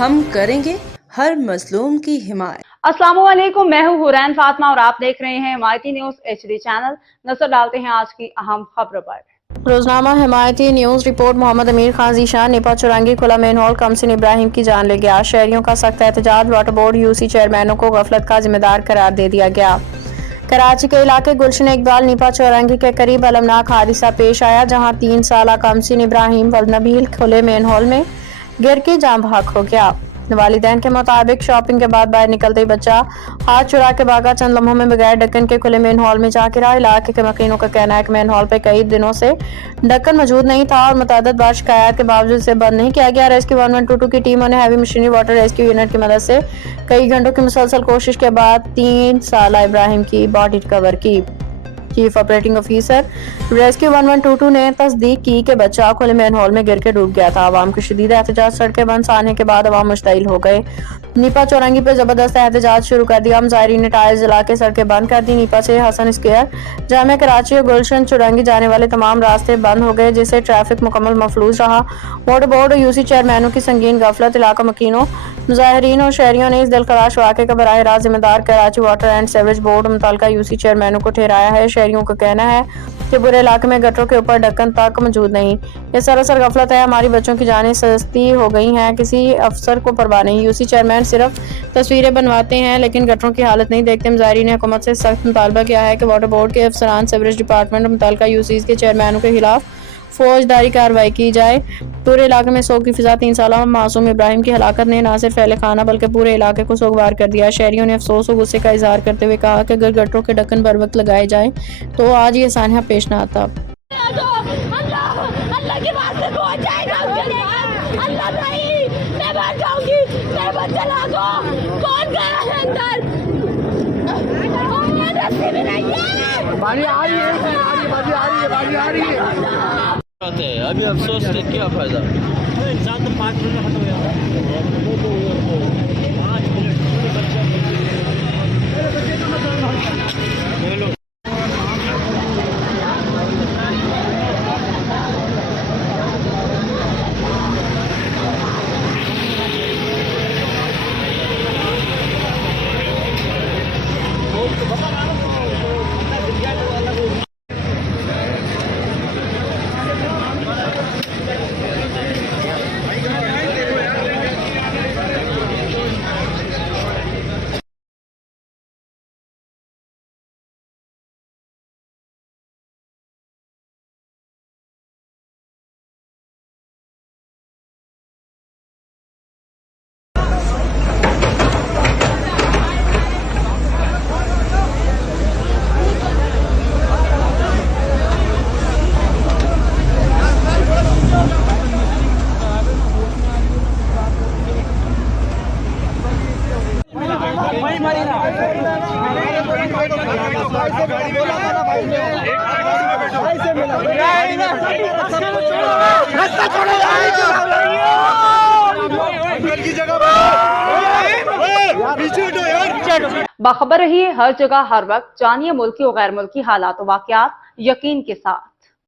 हम करेंगे हर मजलूम की हिमायत। अस्सलामुअलैकुम, मैं हूँ हुरैन फातिमा और आप देख रहे हैं हिमायती न्यूज HD चैनल। नजर डालते हैं आज की अहम खबरों पर। रोजनामा हिमायती न्यूज रिपोर्ट। मोहम्मद अमीर खान जीशान निपा चुरंगी खुला मेन हॉल कमसिन इब्राहिम की जान ले गया। शहरियों का सख्त एहतजाज। वाटर बोर्ड यूसी चेयरमैनों को गफलत का जिम्मेदार करार दे दिया गया। कराची के इलाके गुलशन इकबाल निपा चौरंगी के करीब अलमनाक हादसा पेश आया, जहां 3 साल कमसिन इब्राहिम वलनबील खुले मेन हॉल में गिर के जान बहक हो गया। वालिदैन के मुताबिक शॉपिंग के बाद बाहर निकलते ही बच्चा हाथ चुरा के भागा। चंद लम्हों में बगैर ढक्कन के खुले मेन हॉल में जा गिरा। इलाके के मकीनों का कहना है कि मेन हॉल पे कई दिनों से ढक्कन मौजूद नहीं था और मुतअद्दिद बार शिकायत के बावजूद इसे बंद नहीं किया गया। रेस्क्यू 1122 की टीमों ने heavy machinery water rescue unit की मदद से कई घंटों की मुसलसल कोशिश के बाद 3 साल इब्राहिम की बॉडी रिकवर की। चीफ ऑपरेटिंग ऑफिसर रेस्क्यू 1122 ने तस्दीक की कि बच्चा खुले मेन हॉल में गिर के डूब गया था। आवाम की शदीद एहतजाज, सड़कें बंद आने के बाद आवाम मुश्तइल हो गए। नीपा चौरंगी पर जबरदस्त एहतजाज शुरू कर दिया। मुजाहिरीन ने टायर जला के सड़कें बंद कर दी। नीपा से हसन स्क्वायर, जामिया कराची और गुलशन चौरंगी जाने वाले तमाम रास्ते बंद हो गए, जिससे ट्रैफिक मुकम्मल मफलूज रहा। वाटर बोर्ड और यूसी चेयरमैनों की संगीन गफलत। इलाका मकीनों, मुजाहिरीन और शहरियों ने इस दिलखराश वाक़े का बराह रास्त जिम्मेदार Karachi water and sewerage board और मुतल्लिका यूसी चेयरमैनों को ठहराया है। शहरियों का कहना है कि पूरे इलाके में गटरों के ऊपर ढक्कन तक मौजूद नहीं। ये सरासर गफलत है। हमारी बच्चों की जानें सस्ती हो गई हैं, किसी अफसर को परवाह नहीं। यूसी चेयरमैन सिर्फ तस्वीरें बनवाते हैं लेकिन गटरों की हालत नहीं देखते। मुजाहिरीन ने हुकूमत से सख्त मुतालबा किया है कि वाटर बोर्ड के अफसरान, सीवरेज डिपार्टमेंट और मुतल्लिका यूसीज के चेयरमैनों के खिलाफ फौजदारी कार्रवाई की जाए। पूरे इलाके में सोग की फिजा। 3 साल मासूम इब्राहिम की हलाकत ने न सिर्फ अहले खाना बल्कि पूरे इलाके को सोगवार कर दिया। शहरियों ने अफसोस और गुस्से का इजहार करते हुए कहा कि अगर गटरों के ढक्कन बर वक्त लगाए जाए तो आज ये सान्या पेश न आता। अभी अफसोस से क्या फायदा। इंसान तो 5 मिनट में खत्म हो जाता है। बाखबर रहिए हर जगह हर वक्त, जानिए मुल्की और गैर मुल्की हालात और वाकयात यकीन के साथ।